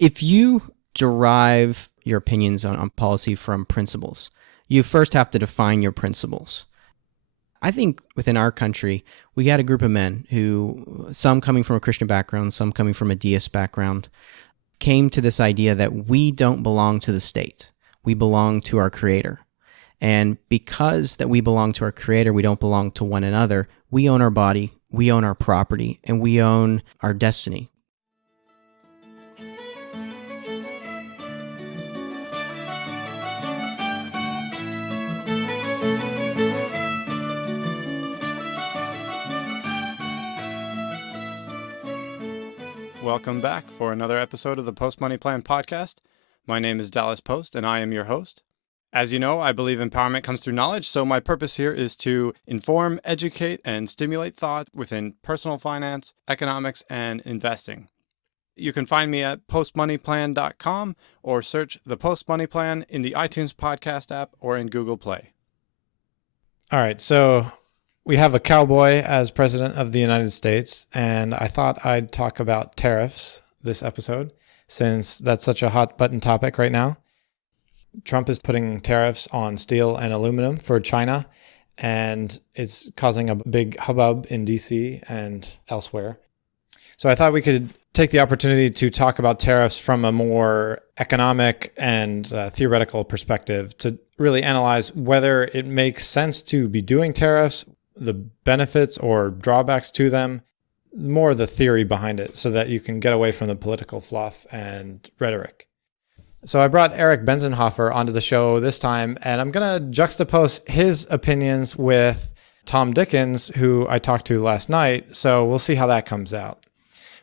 If you derive your opinions on policy from principles, you first have to define your principles. I think within our country, we got a group of men who, some coming from a Christian background, some coming from a deist background, came to this idea that we don't belong to the state. We belong to our Creator. And because that we belong to our Creator, we don't belong to one another. We own our body, we own our property, and we own our destiny. Welcome back for another episode of the Post Money Plan podcast. My name is Dallas Post, and I am your host. As you know, I believe empowerment comes through knowledge, so my purpose here is to inform, educate, and stimulate thought within personal finance, economics, and investing. You can find me at postmoneyplan.com or search the Post Money Plan in the iTunes podcast app or in Google Play. All right, so we have a cowboy as president of the United States, and I thought I'd talk about tariffs this episode since that's such a hot button topic right now. Trump is putting tariffs on steel and aluminum for China, and it's causing a big hubbub in DC and elsewhere. So I thought we could take the opportunity to talk about tariffs from a more economic and theoretical perspective to really analyze whether it makes sense to be doing tariffs, the benefits or drawbacks to them, more the theory behind it so that you can get away from the political fluff and rhetoric. So I brought Eric Benzenhoefer onto the show this time, and I'm going to juxtapose his opinions with Tom Dickens, who I talked to last night. So we'll see how that comes out.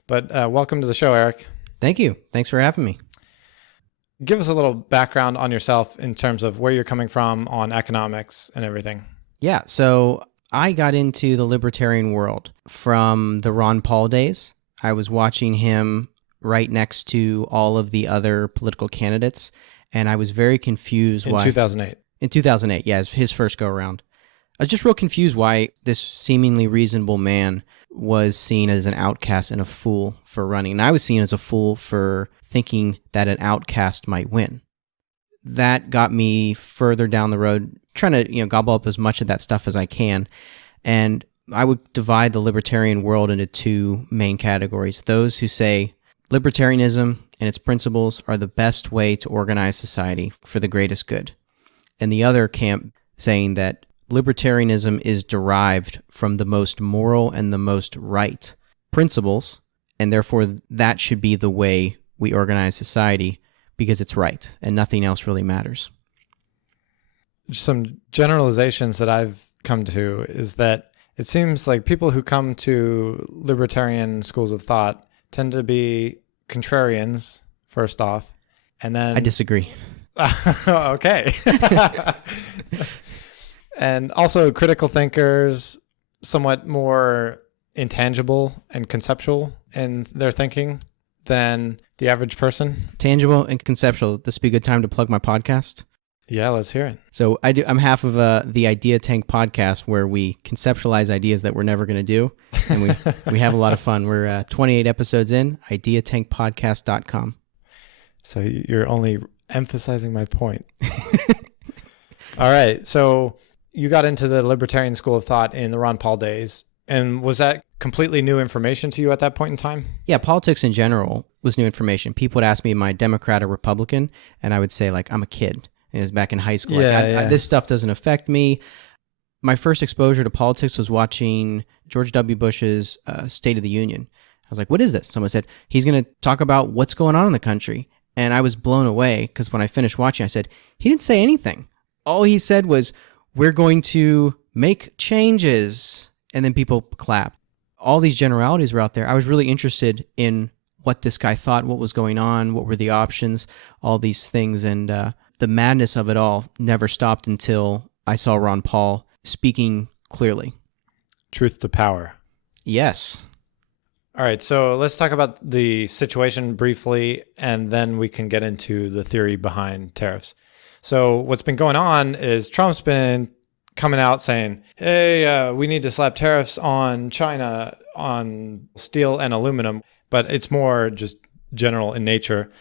But welcome to the show, Eric. Thank you. Thanks for having me. Give us a little background on yourself in terms of where you're coming from on economics and everything. Yeah, so I got into the libertarian world from the Ron Paul days. I was watching him right next to all of the other political candidates, and I was very confused why... In 2008. In 2008, yeah, his first go-around. I was just real confused why this seemingly reasonable man was seen as an outcast and a fool for running. And I was seen as a fool for thinking that an outcast might win. That got me further down the road, trying to gobble up as much of that stuff as I can. And I would divide the libertarian world into two main categories. Those who say libertarianism and its principles are the best way to organize society for the greatest good. And the other camp saying that libertarianism is derived from the most moral and the most right principles, and therefore that should be the way we organize society because it's right and nothing else really matters. Some generalizations that I've come to is that it seems like people who come to libertarian schools of thought tend to be contrarians, first off, and then... I disagree. Okay. And also critical thinkers, somewhat more intangible and conceptual in their thinking than the average person. Tangible and conceptual. This would be a good time to plug my podcast. Yeah, let's hear it. So I'm half of the Idea Tank podcast, where we conceptualize ideas that we're never going to do, and we have a lot of fun. We're 28 episodes in, ideatankpodcast.com. So you're only emphasizing my point. All right, so you got into the libertarian school of thought in the Ron Paul days, and was that completely new information to you at that point in time? Yeah, politics in general was new information. People would ask me, am I Democrat or Republican? And I would say, I'm a kid. It was back in high school. This stuff doesn't affect me. My first exposure to politics was watching George W. Bush's State of the Union. I was like, what is this? Someone said, he's going to talk about what's going on in the country. And I was blown away because when I finished watching, I said, he didn't say anything. All he said was, we're going to make changes. And then people clapped. All these generalities were out there. I was really interested in what this guy thought, what was going on, what were the options, all these things. And the madness of it all never stopped until I saw Ron Paul speaking clearly. Truth to power. Yes. All right, so let's talk about the situation briefly, and then we can get into the theory behind tariffs. So what's been going on is Trump's been coming out saying, hey, we need to slap tariffs on China on steel and aluminum, but it's more just general in nature.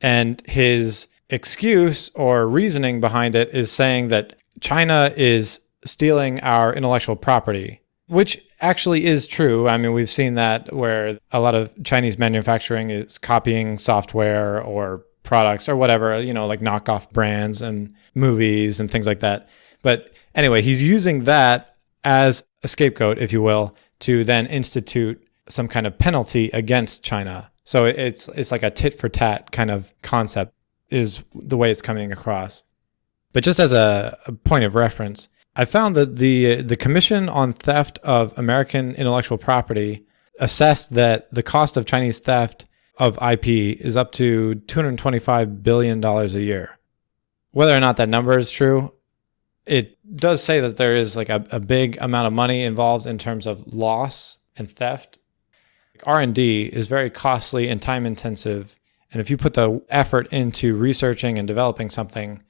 And his excuse or reasoning behind it is saying that China is stealing our intellectual property, which actually is true. I mean, we've seen that where a lot of Chinese manufacturing is copying software or products or whatever, like knockoff brands and movies and things like that. But anyway, he's using that as a scapegoat, if you will, to then institute some kind of penalty against China. So it's like a tit for tat kind of concept is the way it's coming across. But just as a point of reference, I found that the Commission on Theft of American Intellectual Property assessed that the cost of Chinese theft of IP is up to $225 billion a year. Whether or not that number is true, it does say that there is like a big amount of money involved in terms of loss and theft. R&D is very costly and time intensive. And if you put the effort into researching and developing something,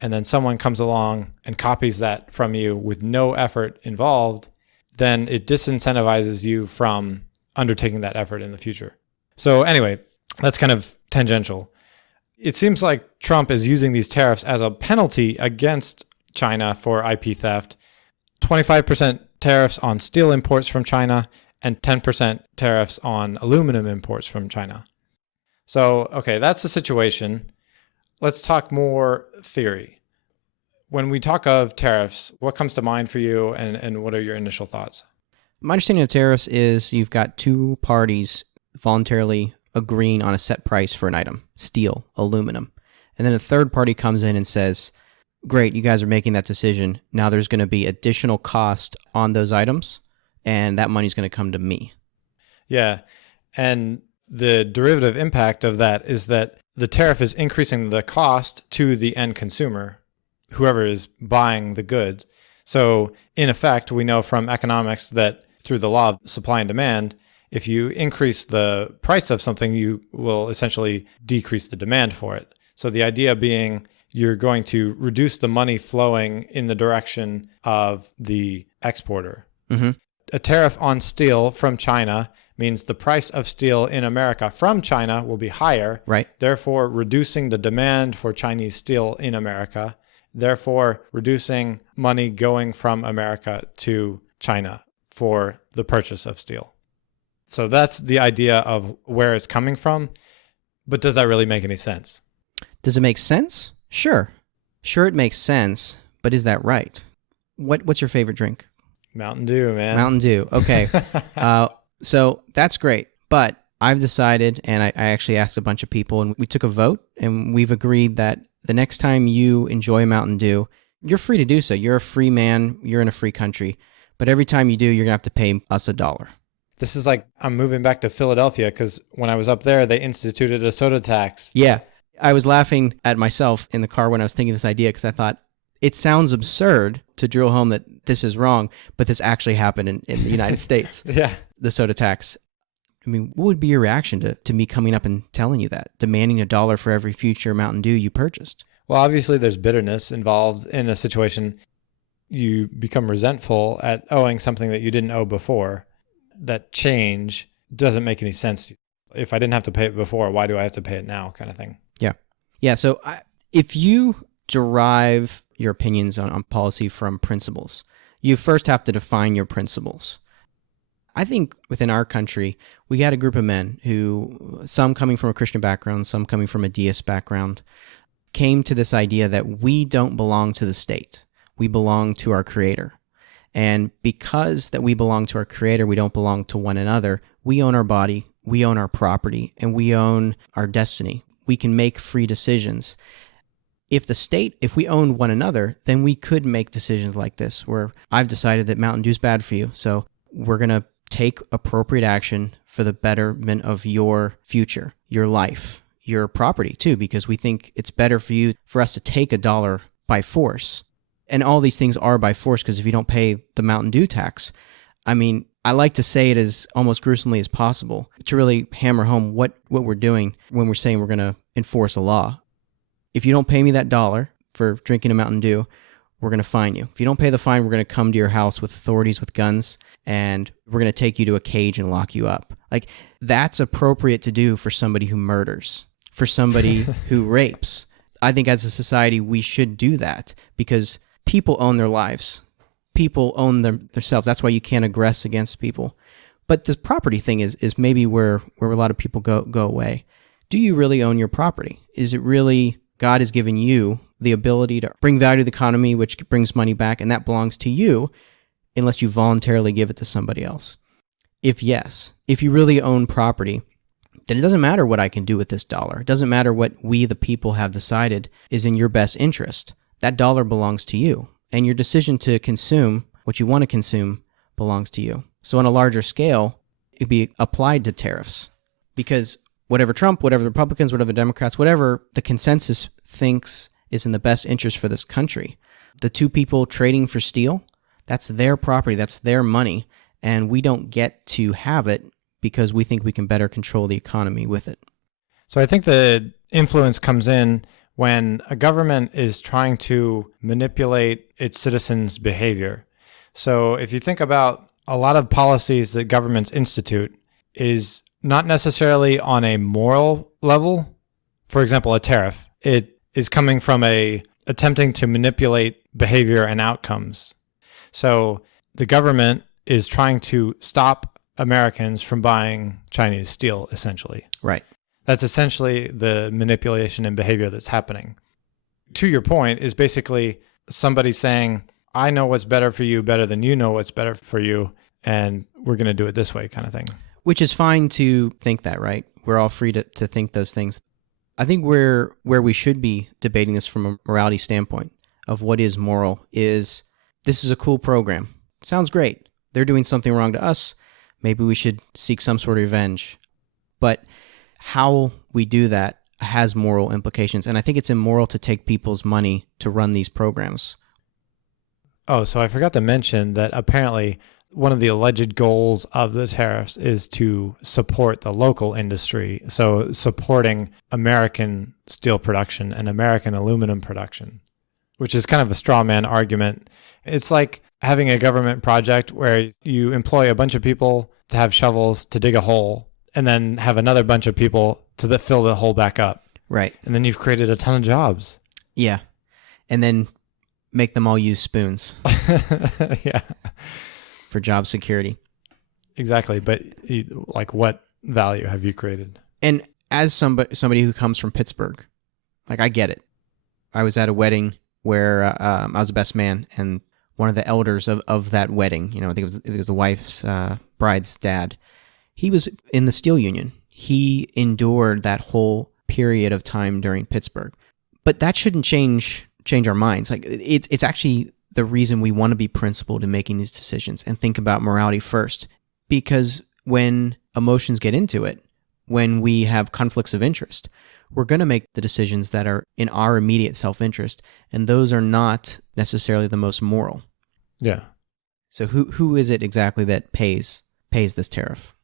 and then someone comes along and copies that from you with no effort involved, then it disincentivizes you from undertaking that effort in the future. So anyway, that's kind of tangential. It seems like Trump is using these tariffs as a penalty against China for IP theft. 25% tariffs on steel imports from China and 10% tariffs on aluminum imports from China. So, okay, that's the situation. Let's talk more theory. When we talk of tariffs, what comes to mind for you and what are your initial thoughts? My understanding of tariffs is you've got two parties voluntarily agreeing on a set price for an item, steel, aluminum. And then a third party comes in and says, great, you guys are making that decision. Now there's going to be additional cost on those items, and that money's going to come to me. Yeah. And the derivative impact of that is that the tariff is increasing the cost to the end consumer, whoever is buying the goods. So in effect, we know from economics that through the law of supply and demand, if you increase the price of something, you will essentially decrease the demand for it. So the idea being you're going to reduce the money flowing in the direction of the exporter. Mm-hmm. A tariff on steel from China means the price of steel in America from China will be higher, right? Therefore reducing the demand for Chinese steel in America, therefore reducing money going from America to China for the purchase of steel. So that's the idea of where it's coming from. But does that really make any sense? Does it make sense? Sure. Sure, it makes sense, but is that right? What's your favorite drink? Mountain Dew, man. Mountain Dew. Okay. So that's great. But I've decided, and I actually asked a bunch of people, and we took a vote, and we've agreed that the next time you enjoy Mountain Dew, you're free to do so. You're a free man. You're in a free country. But every time you do, you're going to have to pay us $1. This is like I'm moving back to Philadelphia because when I was up there, they instituted a soda tax. Yeah. I was laughing at myself in the car when I was thinking of this idea because I thought, it sounds absurd to drill home that this is wrong, but this actually happened in the United States. Yeah. The soda tax. I mean, what would be your reaction to me coming up and telling you that, demanding $1 for every future Mountain Dew you purchased? Well, obviously there's bitterness involved in a situation. You become resentful at owing something that you didn't owe before. That change doesn't make any sense. If I didn't have to pay it before, why do I have to pay it now, kind of thing? Yeah. Yeah, so if you derive your opinions on policy from principles, you first have to define your principles. I think within our country, we had a group of men who, some coming from a Christian background, some coming from a deist background, came to this idea that we don't belong to the state. We belong to our Creator. And because that we belong to our Creator, we don't belong to one another. We own our body, we own our property, and we own our destiny. We can make free decisions. If we own one another, then we could make decisions like this, where I've decided that Mountain Dew's bad for you, so we're going to take appropriate action for the betterment of your future, your life, your property too, because we think it's better for us to take $1 by force. And all these things are by force, because if you don't pay the Mountain Dew tax, I mean, I like to say it as almost gruesomely as possible to really hammer home what we're doing when we're saying we're going to enforce a law. If you don't pay me that $1 for drinking a Mountain Dew, we're going to fine you. If you don't pay the fine, we're going to come to your house with authorities with guns, and we're going to take you to a cage and lock you up. Like, that's appropriate to do for somebody who murders, for somebody who rapes. I think as a society, we should do that because people own their lives. People own themselves. That's why you can't aggress against people. But this property thing is maybe where a lot of people go away. Do you really own your property? Is it really God has given you the ability to bring value to the economy, which brings money back, and that belongs to you unless you voluntarily give it to somebody else? If yes, if you really own property, then it doesn't matter what I can do with this dollar. It doesn't matter what we, the people, have decided is in your best interest. That dollar belongs to you, and your decision to consume what you want to consume belongs to you. So on a larger scale, it'd be applied to tariffs because whatever Trump, whatever the Republicans, whatever the Democrats, whatever the consensus thinks is in the best interest for this country, the two people trading for steel, that's their property, that's their money, and we don't get to have it because we think we can better control the economy with it. So I think the influence comes in when a government is trying to manipulate its citizens' behavior. So if you think about a lot of policies that governments institute is not necessarily on a moral level. For example, a tariff. It is coming from attempting to manipulate behavior and outcomes. So the government is trying to stop Americans from buying Chinese steel, essentially. Right. That's essentially the manipulation and behavior that's happening. To your point is basically somebody saying, I know what's better for you better than you know what's better for you, and we're going to do it this way kind of thing. Which is fine to think that, right? We're all free to think those things. I think where we should be debating this from a morality standpoint of what is moral is this is a cool program. Sounds great. They're doing something wrong to us. Maybe we should seek some sort of revenge. But how we do that has moral implications. And I think it's immoral to take people's money to run these programs. Oh, so I forgot to mention that apparently one of the alleged goals of the tariffs is to support the local industry. So supporting American steel production and American aluminum production, which is kind of a straw man argument. It's like having a government project where you employ a bunch of people to have shovels to dig a hole and then have another bunch of people to fill the hole back up. Right. And then you've created a ton of jobs. Yeah. And then make them all use spoons. Yeah. For job security. Exactly. But like, what value have you created? And as somebody who comes from Pittsburgh, like, I get it. I was at a wedding where I was the best man, and one of the elders of that wedding, I think it was the wife's bride's dad, he was in the steel union. He endured that whole period of time during Pittsburgh. But that shouldn't change our minds. Like, it's actually the reason we want to be principled in making these decisions and think about morality first. Because when emotions get into it, when we have conflicts of interest, we're going to make the decisions that are in our immediate self-interest, and those are not necessarily the most moral. Yeah. So who is it exactly that pays this tariff?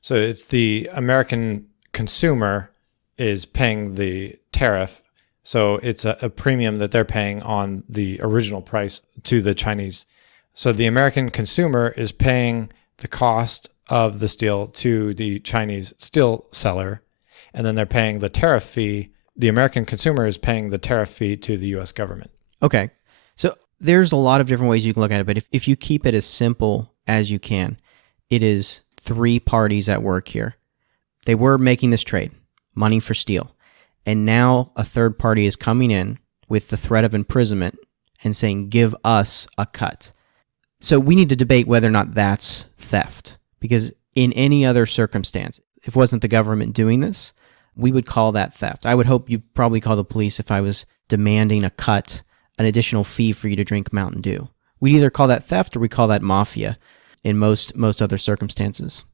So if the American consumer is paying the tariff, so it's a premium that they're paying on the original price to the Chinese. So the American consumer is paying the cost of the steel to the Chinese steel seller, and then they're paying the tariff fee. The American consumer is paying the tariff fee to the U.S. government. Okay. So there's a lot of different ways you can look at it, but if you keep it as simple as you can, it is three parties at work here. They were making this trade, money for steel. And now a third party is coming in with the threat of imprisonment and saying, give us a cut. So we need to debate whether or not that's theft. Because in any other circumstance, if it wasn't the government doing this, we would call that theft. I would hope you'd probably call the police if I was demanding a cut, an additional fee for you to drink Mountain Dew. We'd either call that theft or we call that mafia in most other circumstances.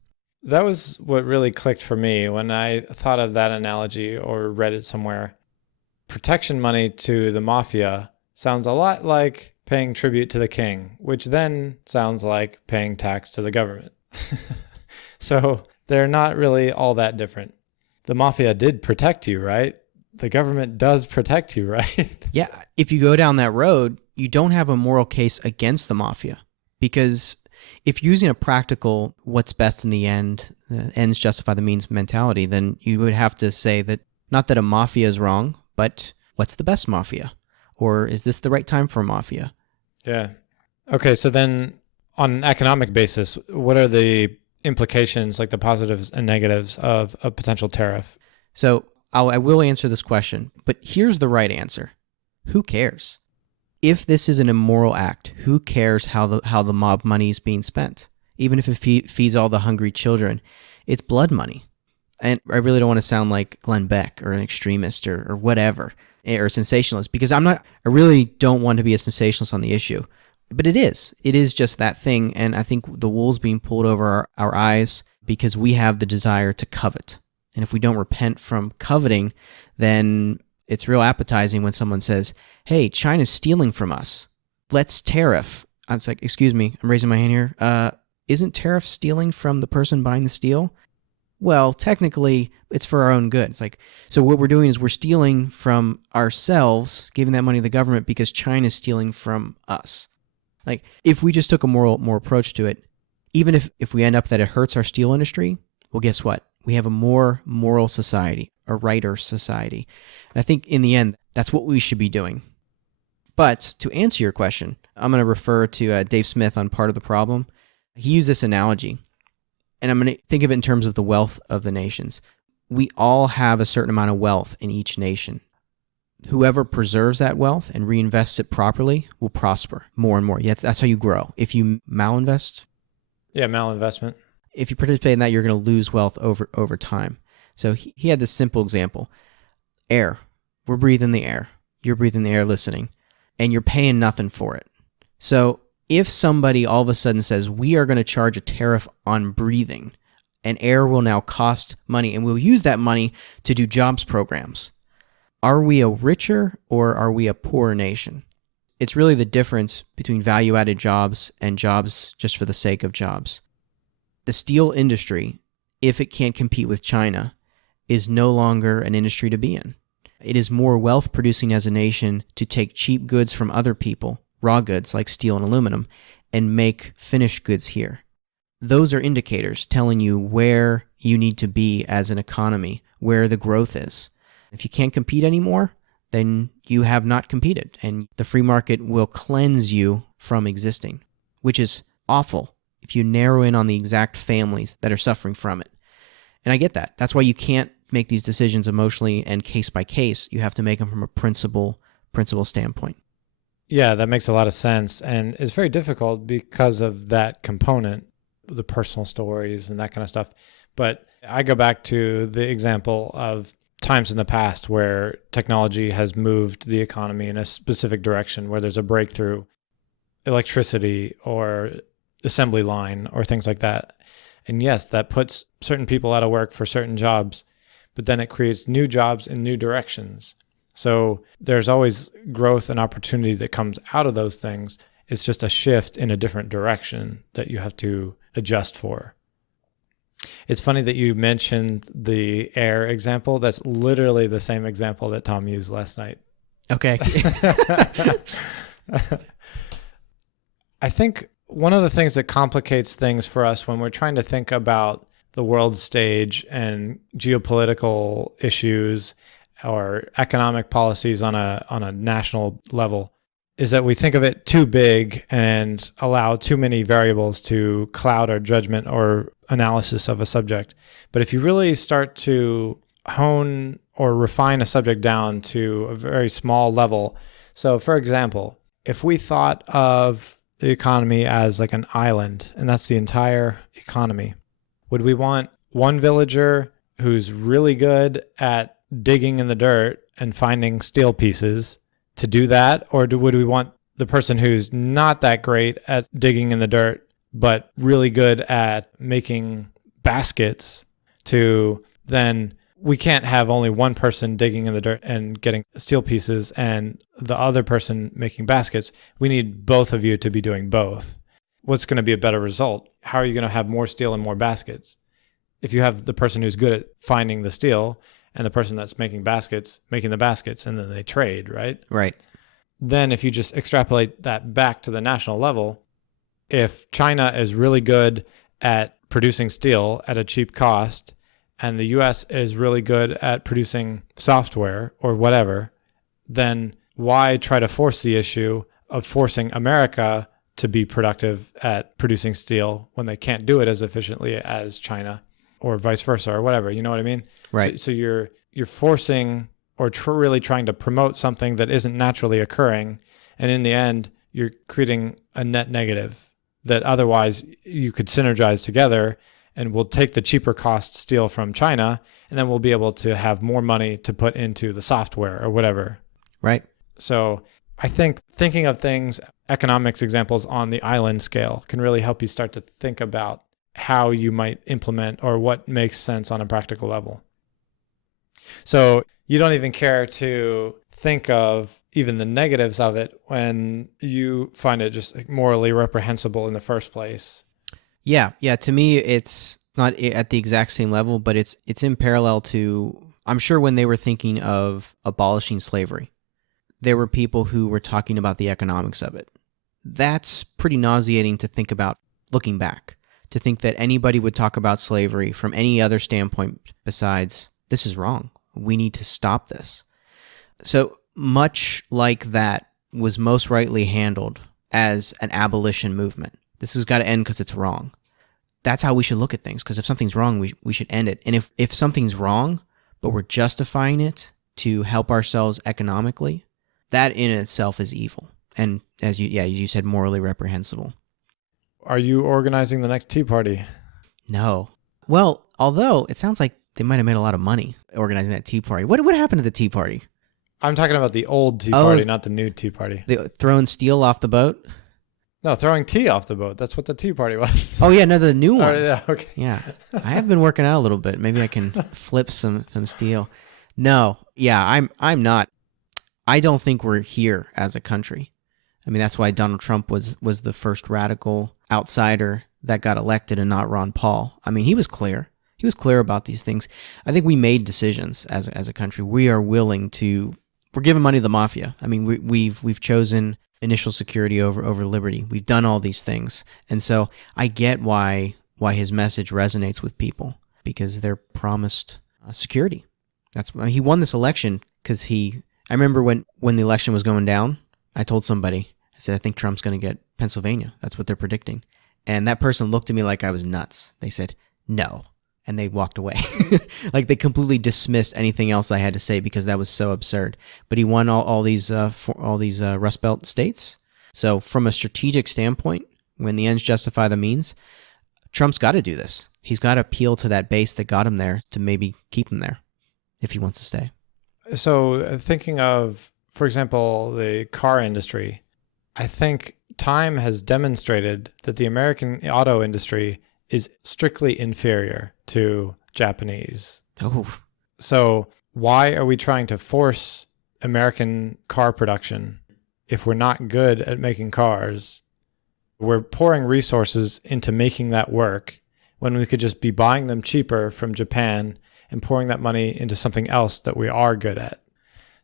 That was what really clicked for me when I thought of that analogy or read it somewhere. Protection money to the mafia sounds a lot like paying tribute to the king, which then sounds like paying tax to the government. So they're not really all that different. The mafia did protect you, right? The government does protect you, right? Yeah. If you go down that road, you don't have a moral case against the mafia, because if you're using a practical, what's best in the end, ends justify the means mentality, then you would have to say that not that a mafia is wrong, but what's the best mafia? Or is this the right time for a mafia? Yeah. Okay, so then on an economic basis, what are the implications, like the positives and negatives of a potential tariff? So I will answer this question, but here's the right answer. Who cares? If this is an immoral act, who cares how the mob money is being spent? Even if it feeds all the hungry children, it's blood money. And I really don't want to sound like Glenn Beck or an extremist or whatever, or a sensationalist, because I really don't want to be a sensationalist on the issue. But it is just that thing. And I think the wool's being pulled over our eyes because we have the desire to covet. And if we don't repent from coveting, then it's real appetizing when someone says, hey, China's stealing from us. Let's tariff. I was like, excuse me, I'm raising my hand here. Isn't tariff stealing from the person buying the steel? Well, technically, it's for our own good. It's like, so what we're doing is we're stealing from ourselves, giving that money to the government because China's stealing from us. Like, if we just took a more approach to it, even if we end up that it hurts our steel industry, well, guess what? We have a more moral society, a righter society. And I think in the end, that's what we should be doing. But to answer your question, I'm going to refer to Dave Smith on Part of the Problem. He used this analogy, and I'm going to think of it in terms of the wealth of the nations. We all have a certain amount of wealth in each nation. Whoever preserves that wealth and reinvests it properly will prosper more and more. Yes, that's how you grow. If you malinvest, malinvestment. If you participate in that, you're going to lose wealth over time. So he had this simple example. Air. We're breathing the air. You're breathing the air listening, and you're paying nothing for it. So if somebody all of a sudden says, we are going to charge a tariff on breathing, and air will now cost money, and we'll use that money to do jobs programs, are we a richer or are we a poorer nation? It's really the difference between value-added jobs and jobs just for the sake of jobs. The steel industry, if it can't compete with China, is no longer an industry to be in. It is more wealth producing as a nation to take cheap goods from other people, raw goods like steel and aluminum, and make finished goods here. Those are indicators telling you where you need to be as an economy, where the growth is. If you can't compete anymore, then you have not competed, and the free market will cleanse you from existing, which is awful if you narrow in on the exact families that are suffering from it. And I get that. That's why you can't make these decisions emotionally and case by case. You have to make them from a principle standpoint. Yeah, that makes a lot of sense. And it's very difficult because of that component, the personal stories and that kind of stuff. But I go back to the example of times in the past where technology has moved the economy in a specific direction, where there's a breakthrough, electricity or assembly line or things like that. And yes, that puts certain people out of work for certain jobs, but then it creates new jobs in new directions. So there's always growth and opportunity that comes out of those things. It's just a shift in a different direction that you have to adjust for. It's funny that you mentioned the air example. That's literally the same example that Tom used last night. Okay. I think one of the things that complicates things for us when we're trying to think about the world stage and geopolitical issues or economic policies on a national level is that we think of it too big and allow too many variables to cloud our judgment or analysis of a subject. But if you really start to hone or refine a subject down to a very small level, so for example, if we thought of the economy as like an island, and that's the entire economy, would we want one villager who's really good at digging in the dirt and finding steel pieces to do that? Or would we want the person who's not that great at digging in the dirt, but really good at making baskets to then, we can't have only one person digging in the dirt and getting steel pieces and the other person making baskets. We need both of you to be doing both. What's going to be a better result? How are you going to have more steel and more baskets? If you have the person who's good at finding the steel and the person that's making the baskets, and then they trade, right? Right. Then if you just extrapolate that back to the national level, if China is really good at producing steel at a cheap cost, and the US is really good at producing software or whatever, then why try to force the issue of forcing America to be productive at producing steel when they can't do it as efficiently as China, or vice versa, or whatever? You know what I mean? Right. So you're forcing or really trying to promote something that isn't naturally occurring, and in the end, you're creating a net negative that otherwise you could synergize together, and we'll take the cheaper cost steel from China, and then we'll be able to have more money to put into the software or whatever. Right. So I think thinking of things, economics examples on the island scale, can really help you start to think about how you might implement or what makes sense on a practical level. So you don't even care to think of even the negatives of it when you find it just like morally reprehensible in the first place. Yeah. To me, it's not at the exact same level, but it's in parallel to, I'm sure when they were thinking of abolishing slavery, there were people who were talking about the economics of it. That's pretty nauseating to think about looking back, to think that anybody would talk about slavery from any other standpoint besides, this is wrong. We need to stop this. So much like that was most rightly handled as an abolition movement. This has got to end because it's wrong. That's how we should look at things, because if something's wrong, we should end it. And if something's wrong, but we're justifying it to help ourselves economically, that in itself is evil. And as you said, morally reprehensible. Are you organizing the next Tea Party? No. Well, although it sounds like they might have made a lot of money organizing that Tea Party. What happened to the Tea Party? I'm talking about the old Tea Party, not the new Tea Party. Throwing steel off the boat? No, throwing tea off the boat. That's what the Tea Party was. Oh, yeah, no, the new one. Oh, yeah, okay. Yeah. I have been working out a little bit. Maybe I can flip some steel. No. Yeah, I'm not. I don't think we're here as a country. I mean, that's why Donald Trump was the first radical outsider that got elected and not Ron Paul. I mean, he was clear. He was clear about these things. I think we made decisions as a country. We are willing to. We're giving money to the mafia. I mean, we've chosen initial security over liberty. We've done all these things, and so I get why his message resonates with people, because they're promised security. That's why he won this election. Because I remember when the election was going down, I told somebody, I said, I think Trump's going to get Pennsylvania. That's what they're predicting. And that person looked at me like I was nuts. They said, no. And they walked away. Like they completely dismissed anything else I had to say because that was so absurd. But he won all these Rust Belt states. So from a strategic standpoint, when the ends justify the means, Trump's got to do this. He's got to appeal to that base that got him there to maybe keep him there if he wants to stay. So thinking of, for example, the car industry, I think time has demonstrated that the American auto industry is strictly inferior to Japanese. Oh. So why are we trying to force American car production if we're not good at making cars? We're pouring resources into making that work when we could just be buying them cheaper from Japan and pouring that money into something else that we are good at.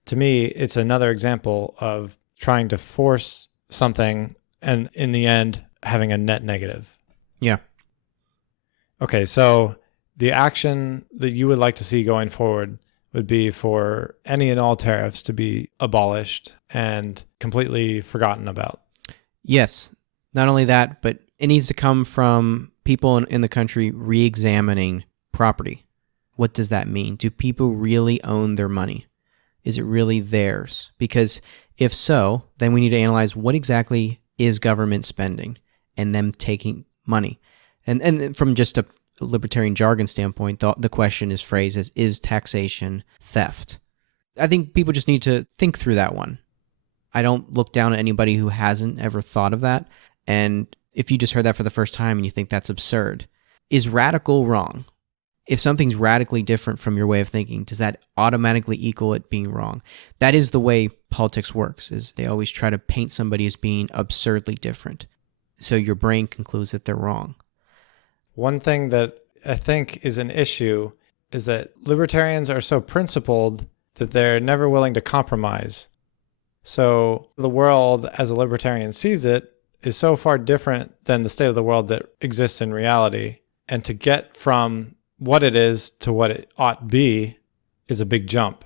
To me, it's another example of trying to force something and in the end having a net negative. Yeah. Okay, so the action that you would like to see going forward would be for any and all tariffs to be abolished and completely forgotten about. Yes. Not only that, but it needs to come from people in the country re-examining property. What does that mean? Do people really own their money? Is it really theirs? Because if so, then we need to analyze what exactly is government spending and them taking money. And from just a libertarian jargon standpoint, the question is phrased as, is taxation theft? I think people just need to think through that one. I don't look down at anybody who hasn't ever thought of that. And if you just heard that for the first time and you think that's absurd, is radical wrong? If something's radically different from your way of thinking, does that automatically equal it being wrong? That is the way politics works, is they always try to paint somebody as being absurdly different. So your brain concludes that they're wrong. One thing that I think is an issue is that libertarians are so principled that they're never willing to compromise. So the world, as a libertarian sees it, is so far different than the state of the world that exists in reality. And to get from what it is to what it ought be is a big jump.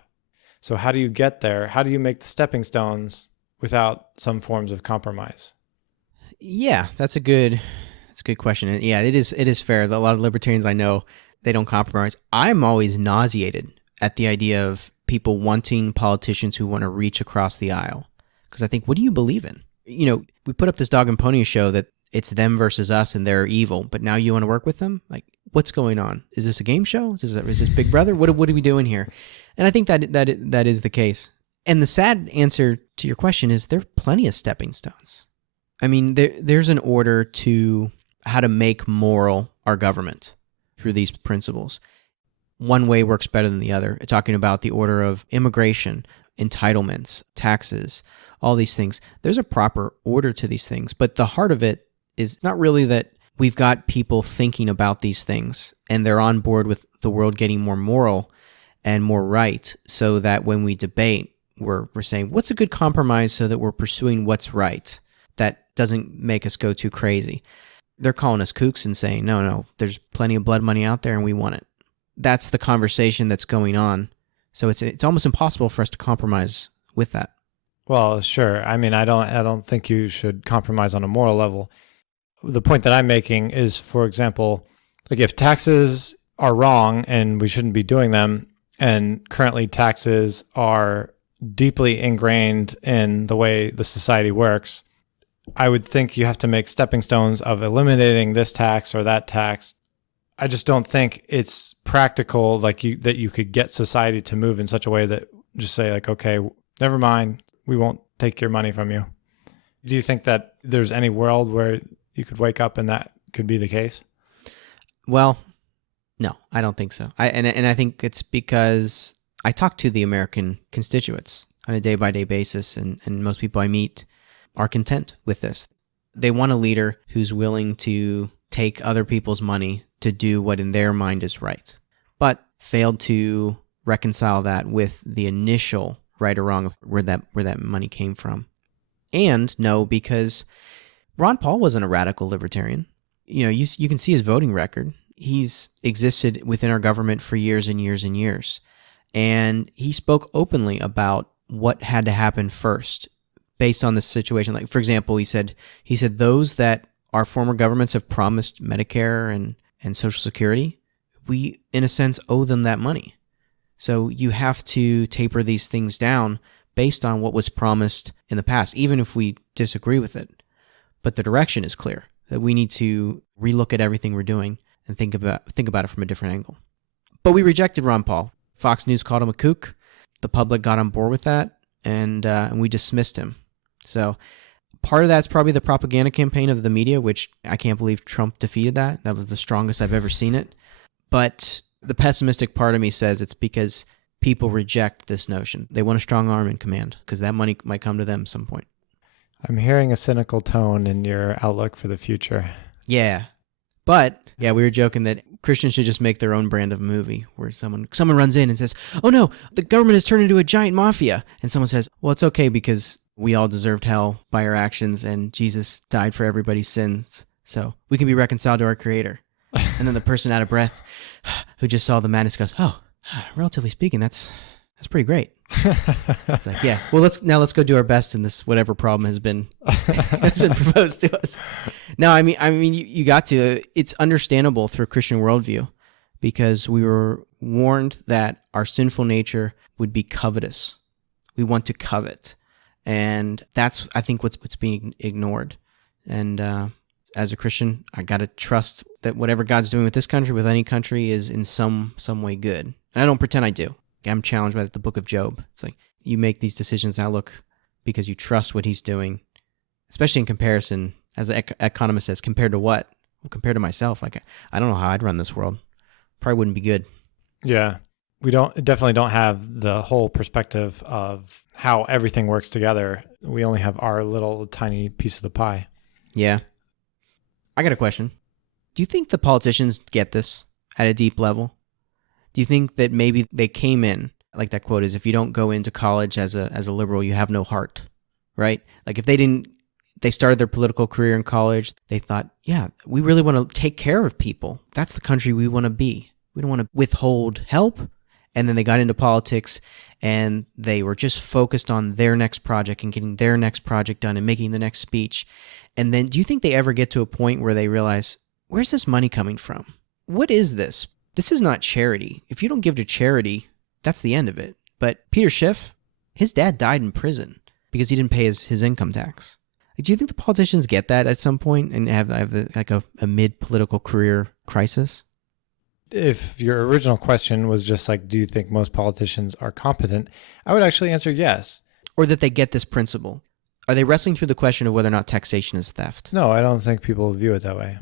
So how do you get there? How do you make the stepping stones without some forms of compromise? Yeah, that's a good question. And yeah, it is fair that a lot of libertarians I know, they don't compromise. I'm always nauseated at the idea of people wanting politicians who want to reach across the aisle. Because I think, what do you believe in? You know, we put up this dog and pony show that it's them versus us and they're evil, but now you want to work with them? Like, what's going on? Is this a game show? Is this Big Brother? What are we doing here? And I think that is the case. And the sad answer to your question is there are plenty of stepping stones. I mean, there's an order to how to make moral our government through these principles. One way works better than the other. Talking about the order of immigration, entitlements, taxes, all these things. There's a proper order to these things, but the heart of it is not really that we've got people thinking about these things and they're on board with the world getting more moral and more right, so that when we debate, we're saying, what's a good compromise so that we're pursuing what's right that doesn't make us go too crazy. They're calling us kooks and saying, no, there's plenty of blood money out there and we want it. That's the conversation that's going on. So it's almost impossible for us to compromise with that. Well, sure. I mean, I don't think you should compromise on a moral level. The point that I'm making is, for example, like if taxes are wrong and we shouldn't be doing them, and currently taxes are deeply ingrained in the way the society works, I would think you have to make stepping stones of eliminating this tax or that tax. I just don't think it's practical that you could get society to move in such a way that just say like, okay, never mind, we won't take your money from you. Do you think that there's any world where you could wake up and that could be the case? Well, no, I don't think so. I think it's because I talk to the American constituents on a day-by-day basis, and most people I meet are content with this. They want a leader who's willing to take other people's money to do what in their mind is right, but failed to reconcile that with the initial right or wrong of where that money came from. And no, because Ron Paul wasn't a radical libertarian. You know, you can see his voting record. He's existed within our government for years and years and years. And he spoke openly about what had to happen first based on the situation. Like, for example, he said those that our former governments have promised Medicare and Social Security, we, in a sense, owe them that money. So you have to taper these things down based on what was promised in the past, even if we disagree with it. But the direction is clear, that we need to relook at everything we're doing and think about it from a different angle. But we rejected Ron Paul. Fox News called him a kook. The public got on board with that, and we dismissed him. So part of that's probably the propaganda campaign of the media, which I can't believe Trump defeated that. That was the strongest I've ever seen it. But the pessimistic part of me says it's because people reject this notion. They want a strong arm in command because that money might come to them at some point. I'm hearing a cynical tone in your outlook for the future. Yeah. But, yeah, we were joking that Christians should just make their own brand of movie where someone runs in and says, oh no, the government has turned into a giant mafia. And someone says, well, it's okay because we all deserved hell by our actions and Jesus died for everybody's sins. So we can be reconciled to our Creator. And then the person out of breath who just saw the madness goes, oh, relatively speaking, that's pretty great. It's like, yeah, well, let's go do our best in this whatever problem has been that's been proposed to us. No, I mean, you got to. It's understandable through a Christian worldview because we were warned that our sinful nature would be covetous. We want to covet, and that's I think what's being ignored. And as a Christian, I got to trust that whatever God's doing with this country, with any country, is in some way good. And I don't pretend I do. I'm challenged by the book of Job. It's like you make these decisions now look because you trust what he's doing, especially in comparison, as the economist says, compared to what? Well, compared to myself. Like, I don't know how I'd run this world. Probably wouldn't be good. Yeah. We definitely don't have the whole perspective of how everything works together. We only have our little tiny piece of the pie. Yeah. I got a question. Do you think the politicians get this at a deep level? Do you think that maybe they came in, like that quote is, if you don't go into college as a liberal, you have no heart, right? Like if they didn't They started their political career in college. They thought, yeah, we really want to take care of people. That's the country we want to be. We don't want to withhold help. And then they got into politics and they were just focused on their next project and getting their next project done and making the next speech. And then do you think they ever get to a point where they realize, where's this money coming from? What is this? This is not charity. If you don't give to charity, that's the end of it. But Peter Schiff, his dad died in prison because he didn't pay his income tax. Do you think the politicians get that at some point and have a mid-political career crisis? If your original question was just like, do you think most politicians are competent? I would actually answer yes. Or that they get this principle. Are they wrestling through the question of whether or not taxation is theft? No, I don't think people view it that way.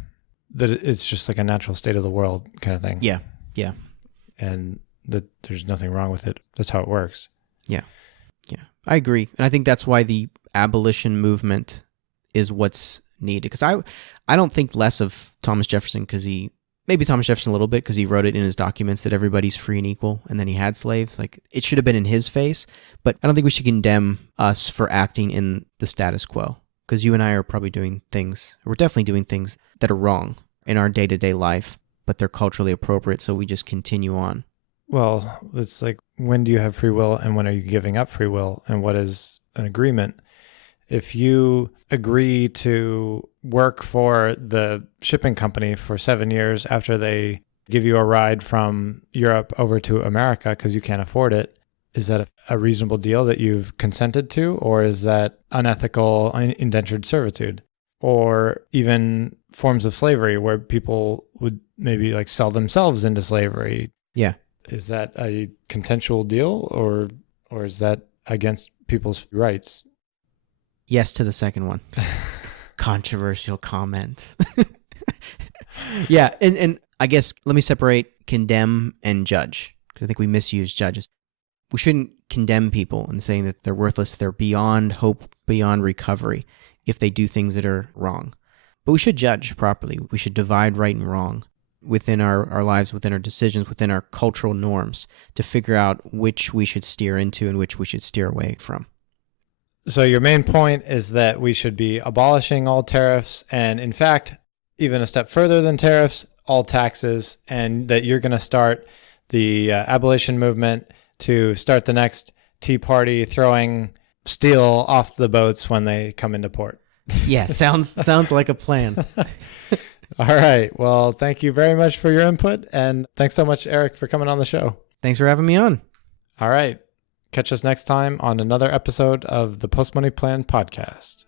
That it's just like a natural state of the world kind of thing. Yeah. And that there's nothing wrong with it. That's how it works. Yeah. I agree. And I think that's why the abolition movement is what's needed. Because I don't think less of Thomas Jefferson maybe Thomas Jefferson a little bit because he wrote it in his documents that everybody's free and equal, and then he had slaves. Like, it should have been in his face, but I don't think we should condemn us for acting in the status quo, because you and I are probably we're definitely doing things that are wrong in our day-to-day life, but they're culturally appropriate, so we just continue on. Well, it's like, when do you have free will and when are you giving up free will, and what is an agreement? If you agree to work for the shipping company for 7 years after they give you a ride from Europe over to America because you can't afford it, is that a reasonable deal that you've consented to? Or is that unethical indentured servitude? Or even forms of slavery where people would maybe like sell themselves into slavery. Yeah. Is that a consensual deal or is that against people's rights? Yes to the second one. Controversial comment. Yeah, and I guess let me separate condemn and judge, because I think we misuse judges. We shouldn't condemn people and saying that they're worthless, they're beyond hope, beyond recovery if they do things that are wrong. But we should judge properly. We should divide right and wrong within our lives, within our decisions, within our cultural norms to figure out which we should steer into and which we should steer away from. So your main point is that we should be abolishing all tariffs and, in fact, even a step further than tariffs, all taxes, and that you're going to start the abolition movement to start the next Tea Party throwing steel off the boats when they come into port. Yeah, sounds like a plan. All right. Well, thank you very much for your input, and thanks so much, Eric, for coming on the show. Thanks for having me on. All right. Catch us next time on another episode of the Post Money Plan podcast.